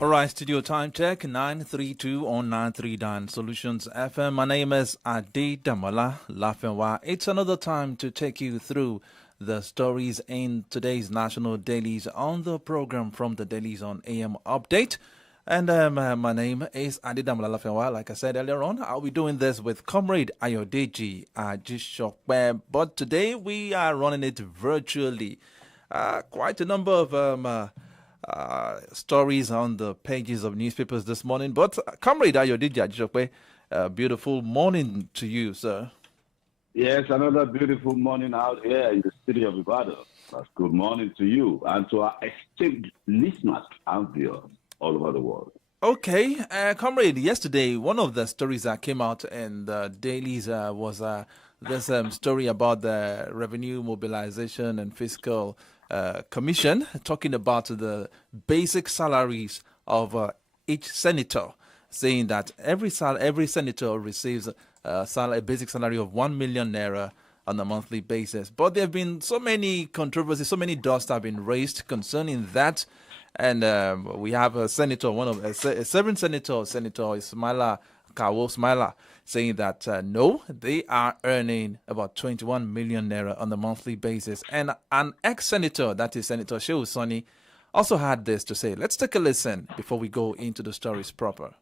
All right, studio time check 932 on 939 Solutions FM. My name is Adi Damola LAFFY. It's another time to take you through the stories in today's national dailies on the program from the Dailies on AM update. And my name is Adi Damola LAFFY. Like I said earlier on, I'll be doing this with Comrade Ayodeji Ajishokwe. But today we are running it virtually. Quite a number of stories on the pages of newspapers this morning. But Comrade Ayodeji Ajishokwe, beautiful morning to you, sir. Yes, another beautiful morning out here in the city of Ibadan. Good morning to you and to our esteemed listeners and viewers all over the world. Okay, Comrade, yesterday, one of the stories that came out in the dailies was this story about the Revenue Mobilization and Fiscal Commission, talking about the basic salaries of each senator, saying that every senator receives a basic salary of 1 million naira on a monthly basis. But there have been so many controversies, so many dust have been raised concerning that. And we have a senator, seven senator Ismaila Kawo Smaila, saying that no, they are earning about 21 million naira on a monthly basis. And an ex-senator, that is Senator Shehu Sani, also had this to say. Let's take a listen before we go into the stories proper.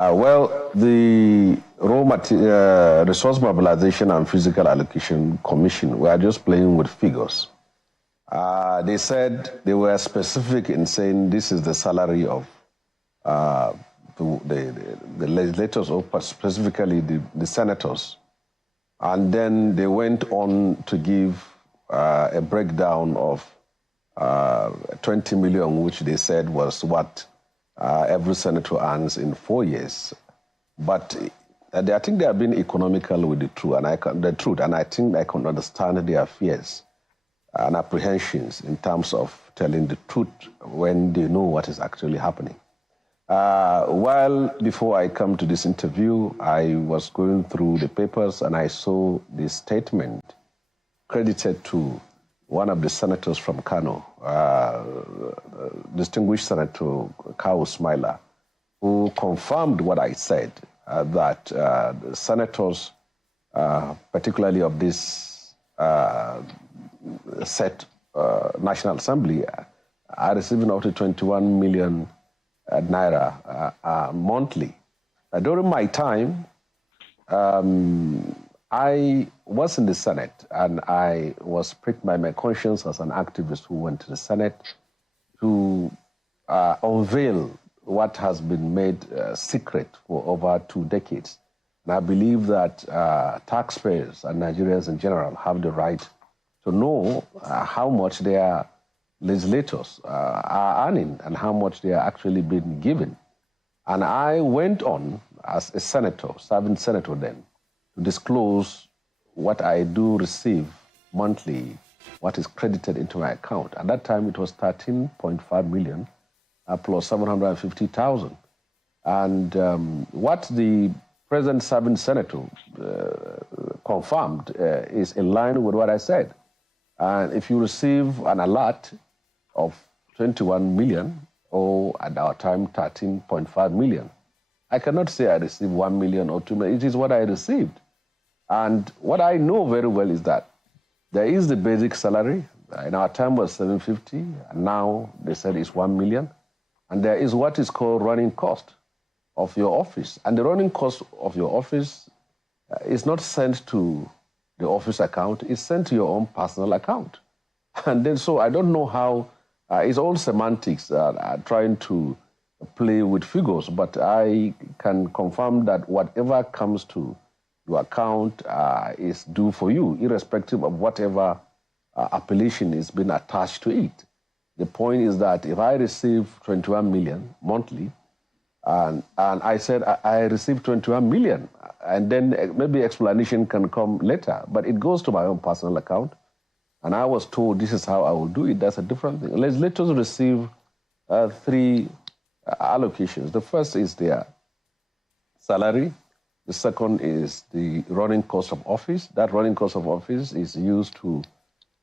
Well, the Resource Mobilization and Physical Allocation Commission, we are just playing with figures. They said they were specific in saying this is the salary of the legislators, or specifically the senators. And then they went on to give a breakdown of 20 million, which they said was what every senator earns in 4 years. But I think they have been economical with the truth, and I think I can understand their fears and apprehensions in terms of telling the truth when they know what is actually happening. While before I come to this interview, I was going through the papers and I saw this statement credited to one of the senators from Kano, distinguished Senator Kawo Smaila, who confirmed what I said, that the senators, particularly of this National Assembly, are receiving up to 21 million naira monthly. During my time, I was in the Senate, and I was pricked by my conscience as an activist who went to the Senate to unveil what has been made secret for over 2 decades. And I believe that taxpayers and Nigerians in general have the right to know how much their legislators are earning and how much they are actually being given. And I went on as a senator, serving senator then, to disclose what I do receive monthly, what is credited into my account. At that time, it was 13.5 million plus 750,000. And what the present serving senator confirmed is in line with what I said. And if you receive an alert of 21 million, or at our time 13.5 million, I cannot say I received 1 million or 2 million. It is what I received. And what I know very well is that there is the basic salary. In our time was 750, and now they said it's 1 million. And there is what is called running cost of your office. And the running cost of your office is not sent to the office account, it's sent to your own personal account. And then so I don't know how, it's all semantics, trying to play with figures, but I can confirm that whatever comes to your account is due for you, irrespective of whatever appellation is being attached to it. The point is that if I receive 21 million monthly, and I said I received 21 million, and then maybe explanation can come later, but it goes to my own personal account, and I was told this is how I will do it. That's a different thing. Legislators receive 3 allocations. The first is their salary. The second is the running cost of office. That running cost of office is used to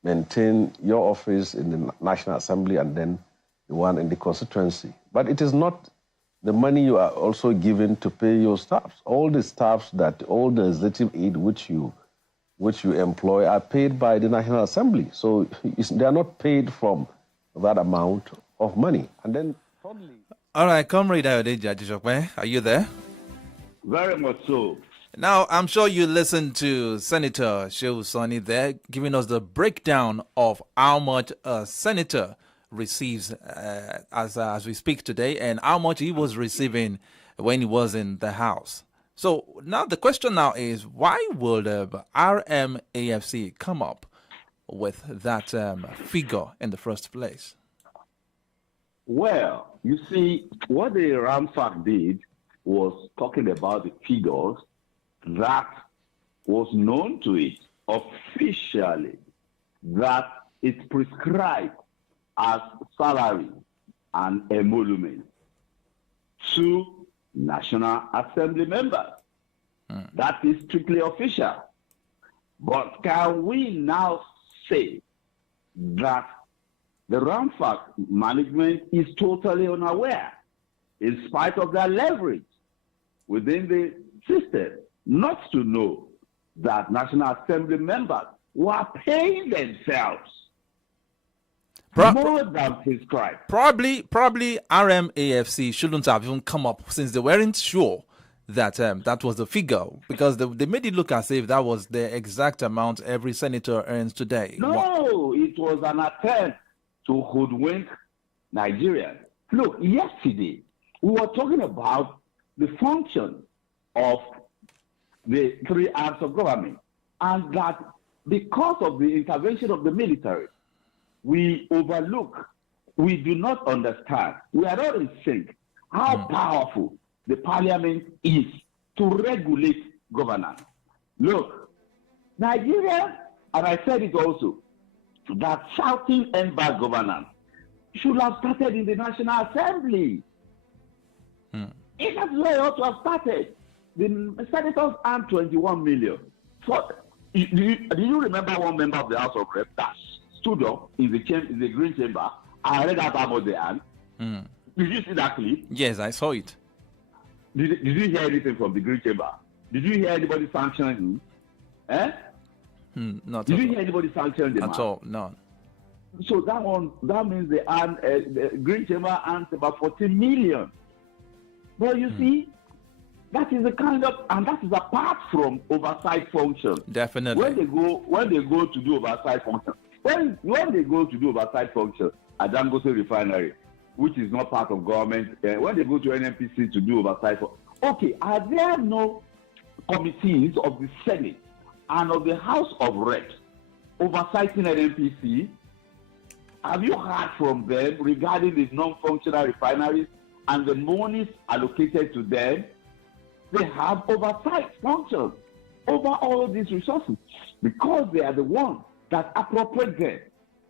maintain your office in the National Assembly and then the one in the constituency. But it is not the money you are also given to pay your staffs. All the staffs all the executive aid which you employ are paid by the National Assembly. So they are not paid from that amount of money. And then totally. All right, Comrade Ayodeji Ajishokwe, are you there? Very much so. Now, I'm sure you listened to Senator Shehu Sani there, giving us the breakdown of how much a senator receives as we speak today and how much he was receiving when he was in the House. So now the question now is, why would RMAFC come up with that figure in the first place? Well, you see, what the Ramfac did was talking about the figures that was known to it officially, that it's prescribed as salary and emolument to National Assembly members. That is strictly official. But can we now say that the Ramfac management is totally unaware, in spite of their leverage within the system, not to know that National Assembly members were paying themselves more than prescribed? Probably RMAFC shouldn't have even come up, since they weren't sure that that was the figure, because they made it look as if that was the exact amount every senator earns today. No, it was an attempt to hoodwink Nigeria. Look, yesterday we were talking about the function of the three arms of government, and that because of the intervention of the military, we overlook, we do not understand, we are not in sync how powerful the parliament is to regulate governance. Look, Nigeria, and I said it also, that shouting end bad governance should have started in the National Assembly. It is where it ought to have started. The senators earned 21 million. So, do you remember one member of the House of Reps that stood up in the Green Chamber and read out how much they earned? Did you see that clip? Yes, I saw it. Did you hear anything from the Green Chamber? Did you hear anybody sanctioning him? Not Did at you all. hear anybody sanctioning them? At all, none. So that means they earn, the Green Chamber earns about 14 million. But you see, that is the kind of, and that is apart from oversight function. Definitely. When they go to do oversight function, when they go to do oversight function at Dangote Refinery, which is not part of government, when they go to NNPC to do oversight, okay, are there no committees of the Senate and of the House of Reps oversighting NNPC? Have you heard from them regarding the non-functional refineries and the monies allocated to them? They have oversight functions over all of these resources because they are the ones that appropriate them,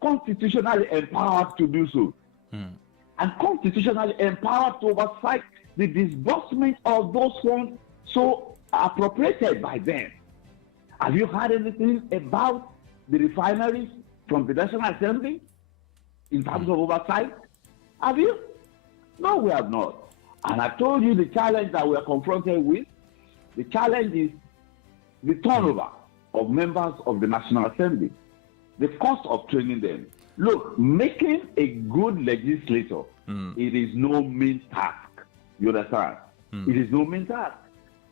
constitutionally empowered to do so, and constitutionally empowered to oversight the disbursement of those funds so appropriated by them. Have you heard anything about the refineries from the National Assembly in terms of oversight? Have you? No, we have not. And I told you the challenge that we are confronted with. The challenge is the turnover of members of the National Assembly, the cost of training them. Look, making a good legislator, it is no mean task. You understand? It is no mean task.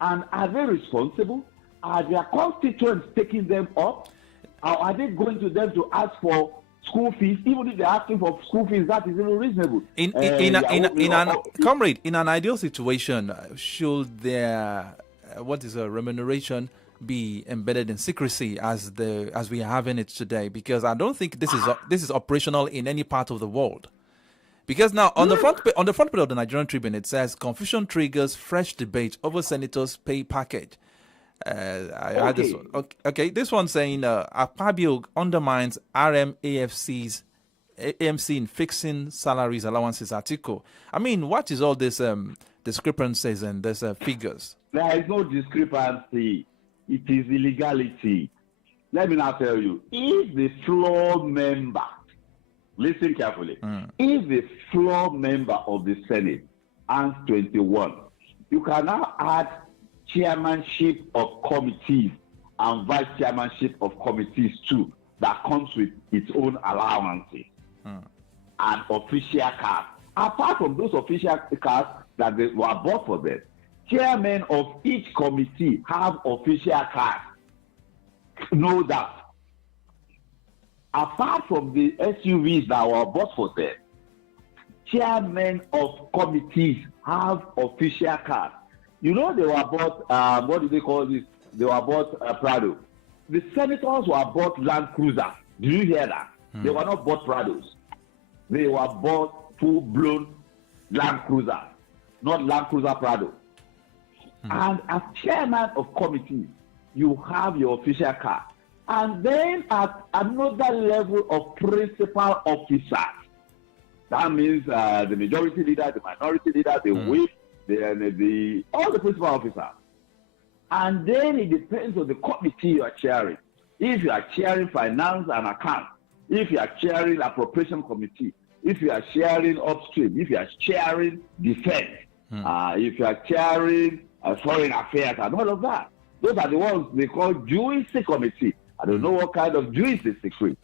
And are they responsible? Are their constituents taking them up? Or are they going to them to ask for school fees? Even if they're asking for school fees, that is even reasonable. Comrade, in an ideal situation, should their remuneration be embedded in secrecy as we are having it today? Because I don't think this is operational in any part of the world. Because now on the front page of the Nigerian Tribune, it says confusion triggers fresh debate over senators' pay package. I had this one. Okay, this one saying Akpabio undermines RMAFC's AMC in fixing salaries allowances article. I mean, what is all this discrepancies and these figures? There is no discrepancy. It is illegality. Let me now tell you, if the floor member listen carefully. If the floor member of the Senate earns 21, you can now add chairmanship of committees and vice chairmanship of committees too. That comes with its own allowances and official cards. Apart from those official cards that they were bought for them, chairmen of each committee have official cards. Know that. Apart from the SUVs that were bought for them, chairmen of committees have official cards. You know they were bought, what do they call this? They were bought Prado. The senators were bought Land Cruiser. Do you hear that? They were not bought Prados. They were bought full-blown Land Cruiser, not Land Cruiser Prado. And as chairman of committee, you have your official card. And then at another level of principal officers, that means the majority leader, the minority leader, the whip, all the principal officers. And then it depends on the committee you are chairing. If you are chairing finance and account, if you are chairing appropriation committee, if you are chairing upstream, if you are chairing defense, if you are chairing foreign affairs and all of that, those are the ones they call juicy committee. I don't know what kind of juice is secret.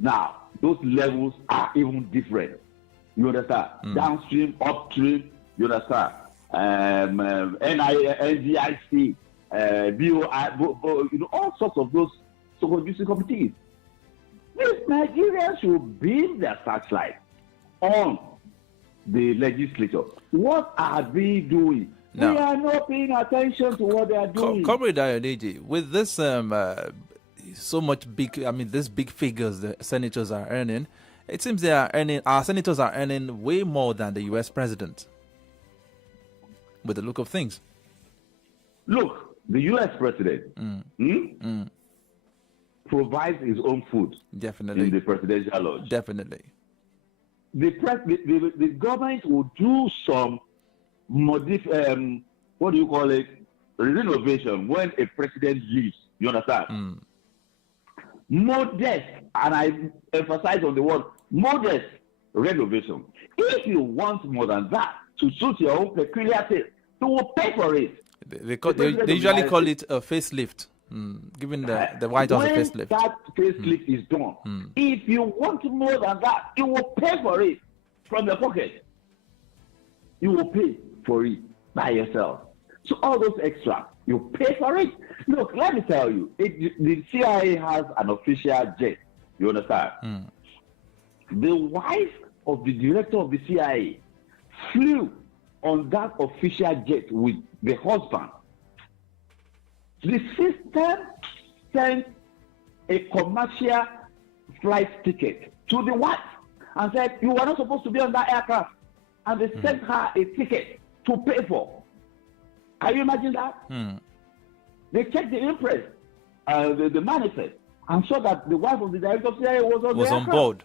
Now, those levels are even different. You understand? Downstream, upstream, you understand? NGIC, BOI, all sorts of those so-called juicy committees. These Nigerians should beam their searchlight on the legislature. What are they doing? No. They are not paying attention to what they are doing. Comrade Ayodeji, with this so much these big figures the senators are earning, it seems our senators are earning way more than the U.S. president, with the look of things. Look, the U.S. president provides his own food. Definitely. In the presidential lodge. Definitely. The government will do some renovation when a president leaves. You understand? Modest, and I emphasize on the word modest renovation. If you want more than that to suit your own peculiar taste, you will pay for it. They usually call it a facelift, giving the White House a facelift. When that facelift is done, if you want more than that, you will pay for it from your pocket. You will pay for it by yourself. So all those extra, you pay for it. Look, let me tell you, the CIA has an official jet. You understand? The wife of the director of the CIA flew on that official jet with the husband. The system sent a commercial flight ticket to the wife and said, you are not supposed to be on that aircraft. And they sent her a ticket to pay for. Can you imagine that? They checked the impress, the manifest, and saw that the wife of the director of CIA was on board.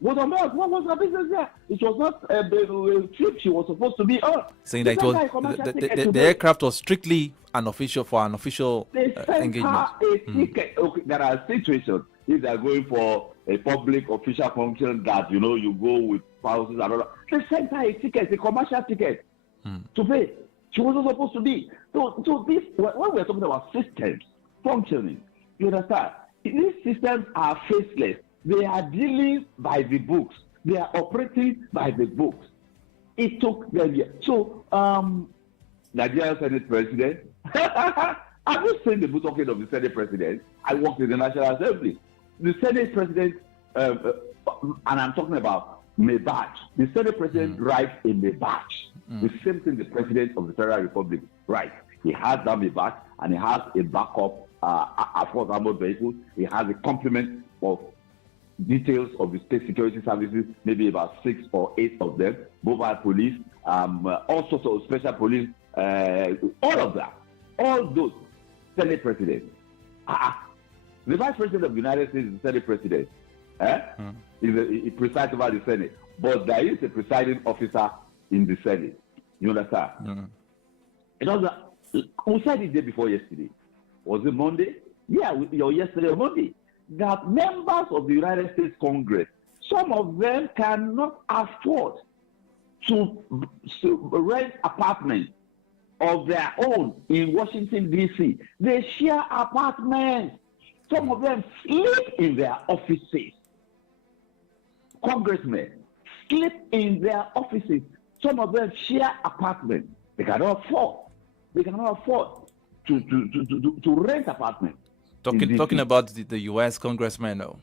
Was on board. What was her business there? It was not a trip she was supposed to be on. Saying that it was the aircraft was strictly an official they sent engagement. Her a ticket. Okay, there are situations if they are going for a public official function that you go with spouses and all that. They sent her a ticket, a commercial ticket, to pay. She wasn't supposed to be. So this, when we're talking about systems functioning, you understand? These systems are faceless. They are dealing by the books. They are operating by the books. It took them years. So, Nigerian Senate President, I've just seen the book talking of the Senate President. I worked in the National Assembly. The Senate President, and I'm talking about Mebach. The Senate President writes in Mebach. The same thing the President of the Federal Republic writes. He has that Mebach, and he has a backup, of course, armored vehicles. He has a complement of details of the state security services, maybe about 6 or 8 of them, mobile police, all sorts of special police, all of that. All those Senate presidents. The Vice President of the United States is the Senate President. He presides over the Senate. But there is a presiding officer in the Senate. You understand? It was we said it day before yesterday. Was it Monday? Yeah, yesterday or Monday. That members of the United States Congress Some of them cannot afford to rent apartments of their own in Washington, D.C. They share apartments. Some of them sleep in their offices. Congressmen sleep in their offices. Some of them share apartments. They cannot afford. They cannot afford to rent apartments. Talking about the U.S. congressmen, though.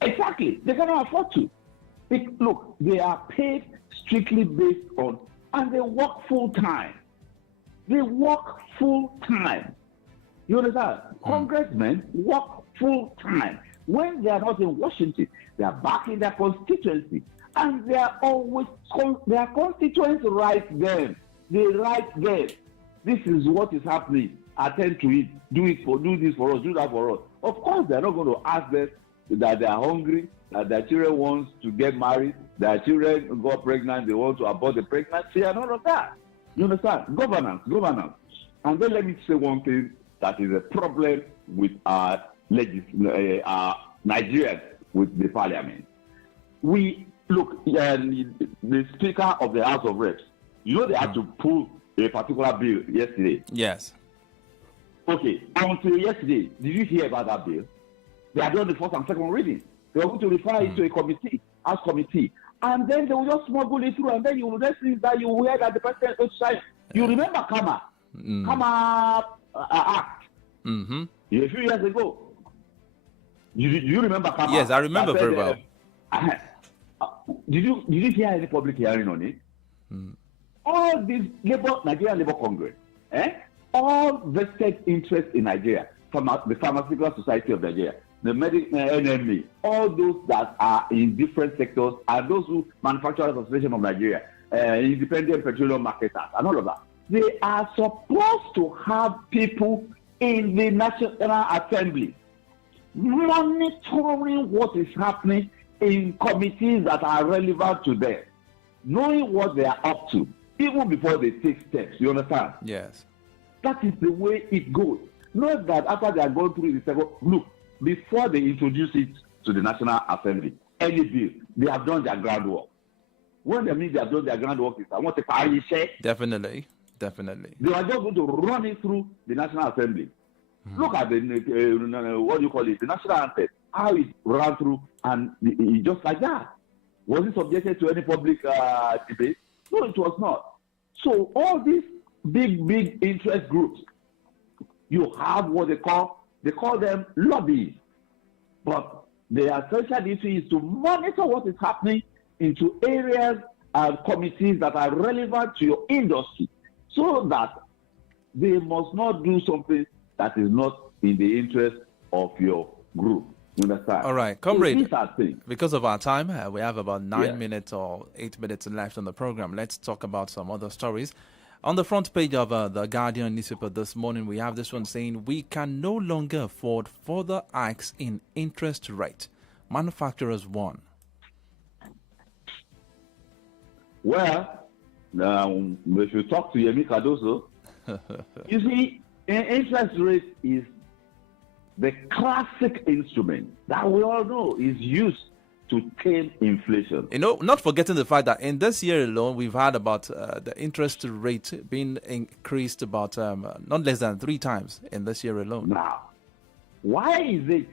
Exactly. They cannot afford to. Look, they are paid strictly based on, and they work full time. They work full time. You understand? Congressmen work full time. When they are not in Washington, they are back in their constituency. And they are always, their constituents write them. They write them. This is what is happening. Attend to it. Do this for us. Do that for us. Of course, they are not going to ask them that they are hungry, that their children want to get married, their children got pregnant, they want to abort the pregnancy, and all of that. You understand? Governance. And then let me say one thing that is a problem with our Nigerians with the parliament. We look, the Speaker of the House of Reps, you know they had to pull a particular bill yesterday. Yes. Okay, until yesterday, did you hear about that bill? They are doing the first and second reading. They are going to refer it to a committee, House committee, and then they will just smuggle it through, and then you will just see that you will hear that the president will sign. You remember Kama Act? Mm-hmm. A few years ago. You remember Kama? Yes, I remember very well. Did you hear any public hearing on it? All these Nigerian Labour Congress, all vested interest in Nigeria, from the Pharmaceutical Society of Nigeria, the medical NME, all those that are in different sectors, and those who Manufacturers Association of Nigeria, Independent Petroleum Marketers, and all of that. They are supposed to have people in the National Assembly monitoring what is happening in committees that are relevant to them, knowing what they are up to, even before they take steps. You understand? Yes. That is the way it goes. Not that after they are going through the second, look, before they introduce it to the National Assembly, any bill, they have done their groundwork. When they mean they have done their groundwork, I want to party share. Definitely. They are just going to run it through the National Assembly. Look at the what do you call it? The national anthem, how it ran through, and it just like that. Was it subjected to any public debate? No, it was not. So all these big interest groups, you have what they call them lobbies, but their essential duty is to monitor what is happening into areas and committees that are relevant to your industry, so that they must not do something that is not in the interest of your group. You understand? All right, comrade, so because of our time, we have about 9 minutes or 8 minutes left on the program. Let's talk about some other stories. On the front page of the Guardian newspaper this morning, we have this one saying, we can no longer afford further hikes in interest rate. Manufacturers warn. Well, if you talk to Yemi Cardoso, you see, interest rate is the classic instrument that we all know is used to tame inflation. You know, not forgetting the fact that in this year alone, we've had about the interest rate being increased about not less than 3 times in this year alone. Now, why is it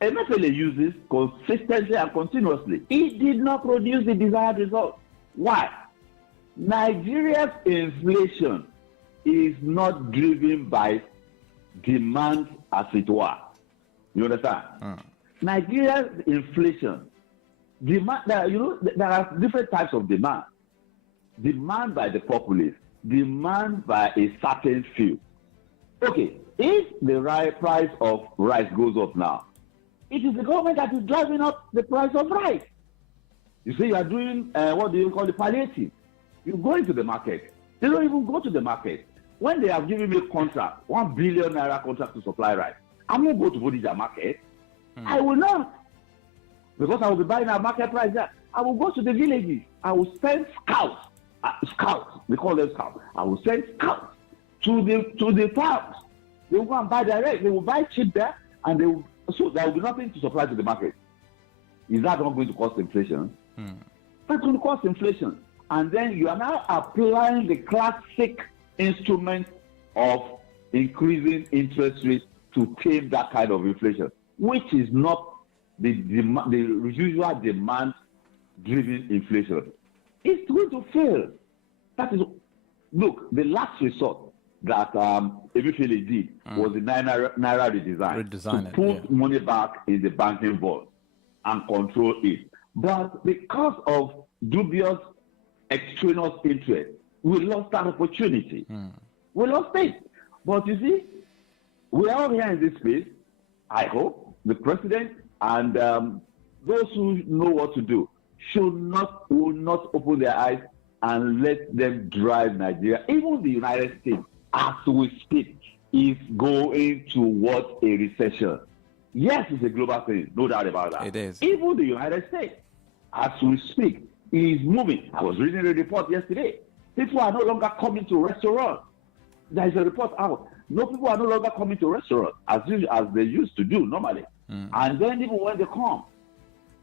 MFLA uses consistently and continuously? It did not produce the desired result. Why? Nigeria's inflation is not driven by demand as it were. You understand? Nigeria's inflation, demand, there are different types of demand. Demand by the populace, demand by a certain few. Okay, if the price of rice goes up now, it is the government that is driving up the price of rice. You say you are doing, what do you call it, palliative. You go into the market. They don't even go to the market. When they have given me a contract, 1 billion naira contract to supply rice, I won't go to Bodija market. I will not. Because I will be buying at market price there. I will go to the villages. I will send scouts. We call them scouts. I will send scouts to the farms. They will go and buy direct. They will buy cheap there, and they will So there will be nothing to supply to the market. Is that not going to cause inflation? That's going to cause inflation. And then you are now applying the classic instrument of increasing interest rates to tame that kind of inflation, which is not the usual demand-driven inflation. It's going to fail. That is, look, the last resort that Emefiele did was the Naira redesign to put money back in the banking vault and control it. But because of dubious extraneous interest, we lost that opportunity. We lost it. But you see, we are all here in this space. I hope the president and those who know what to do will not open their eyes and let them drive Nigeria. Even the United States, as we speak, is going towards a recession. Yes, it's a global thing, no doubt about that. It is. Even the United States, as we speak, is moving. I was reading a report yesterday. People are no longer coming to restaurants. There is a report out. No, people are no longer coming to restaurants as they used to do normally. And then even when they come,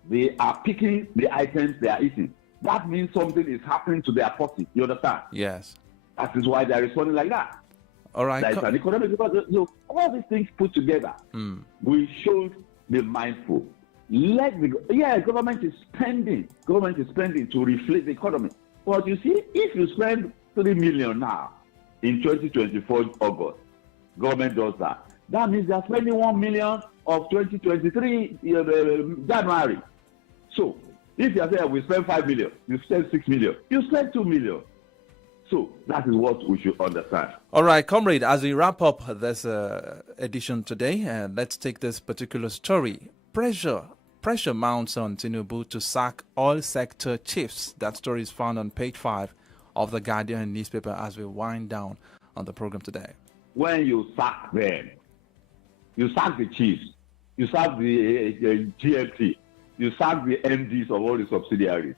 they are picking the items they are eating. That means something is happening to their pocket. You understand? Yes. That is why they are responding like that. All right. There is an economic, because all these things put together, we should be mindful. Government is spending to reflate the economy. But you see, if you spend 3 million now in 2024 August, government does that. That means they are spending 1 million of 2023 January. So if you are saying we spend 5 million, you spend 6 million, you spend 2 million. So that is what we should understand. All right, comrade, as we wrap up this edition today, let's take this particular story. Pressure mounts on Tinubu to sack all sector chiefs. That story is found on page 5 of the Guardian newspaper as we wind down on the program today. When you sack them, you sack the chiefs, you sack the GMT, you sack the MDs of all the subsidiaries.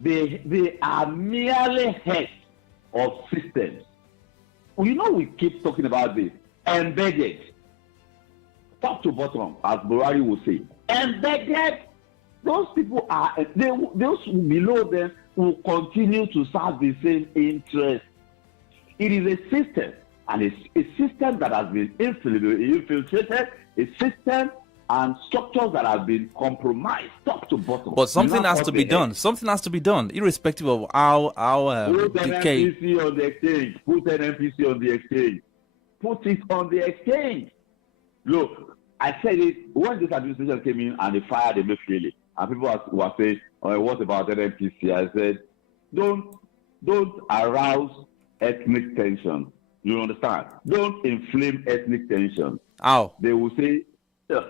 They are merely heads of systems. You know, we keep talking about this. Embedded. Top to bottom, as Buhari would say. Embedded. Those people are, those below them will continue to serve the same interest. It is a system, and it's a system that has been infiltrated, a system and structures that have been compromised top to bottom. But something has to be done. Something has to be done, irrespective of our decay. Put an NPC on the exchange. Put an NPC on the exchange. Put it on the exchange. Look, I said it when this administration came in and they fired Emefiele, and people were saying, "Oh, what about an NPC?" I said, "Don't arouse ethnic tension. You understand? Don't inflame ethnic tension." How? They will say,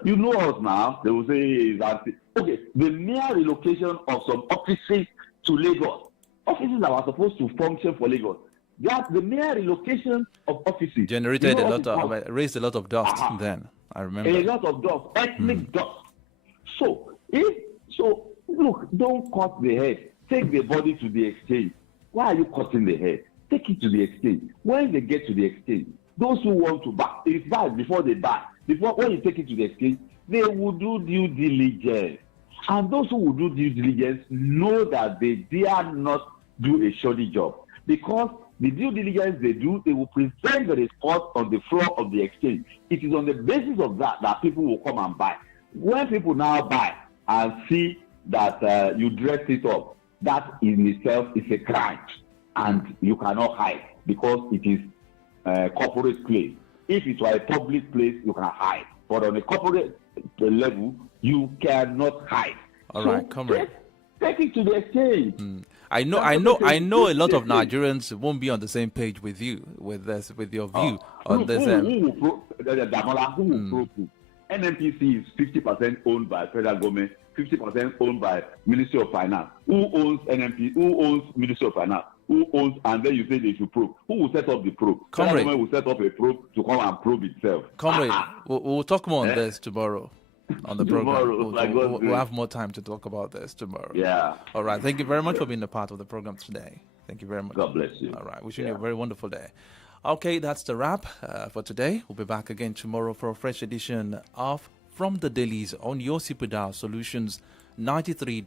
you know us now. They will say that okay, the mere relocation of some offices to Lagos, offices that were supposed to function for Lagos, that the mere relocation of offices generated raised a lot of dust. Then I remember a lot of dust, ethnic dust. So look, don't cut the head. Take the body to the exchange. Why are you cutting the head? Take it to the exchange. When they get to the exchange, those who want to buy, it's bad before they buy. When you take it to the exchange, they will do due diligence. And those who will do due diligence know that they dare not do a shoddy job. Because the due diligence they do, they will present the report on the floor of the exchange. It is on the basis of that people will come and buy. When people now buy and see that you dress it up, that in itself is a crime. And you cannot hide because it is a corporate place. If it were a public place, you can hide. But on a corporate level, you cannot hide. All right, comrade. Take it to the exchange. I know a lot of Nigerians won't be on the same page with you, with your view on this. Who will prove? NNPC is 50% owned by federal government, 50% owned by Ministry of Finance. Who owns NNP? Who owns Ministry of Finance? Who owns? And then you say they should probe. Who will set up the probe? Comrade, government will set up a probe to come and probe itself. Comrade, we'll talk more on this tomorrow on the program. We'll have more time to talk about this tomorrow. Yeah. All right. Thank you very much for being a part of the program today. Thank you very much. God bless you. All right. Wishing you a very wonderful day. Okay, that's the wrap for today. We'll be back again tomorrow for a fresh edition of From the Dailies on your Super Dial Solutions 93.7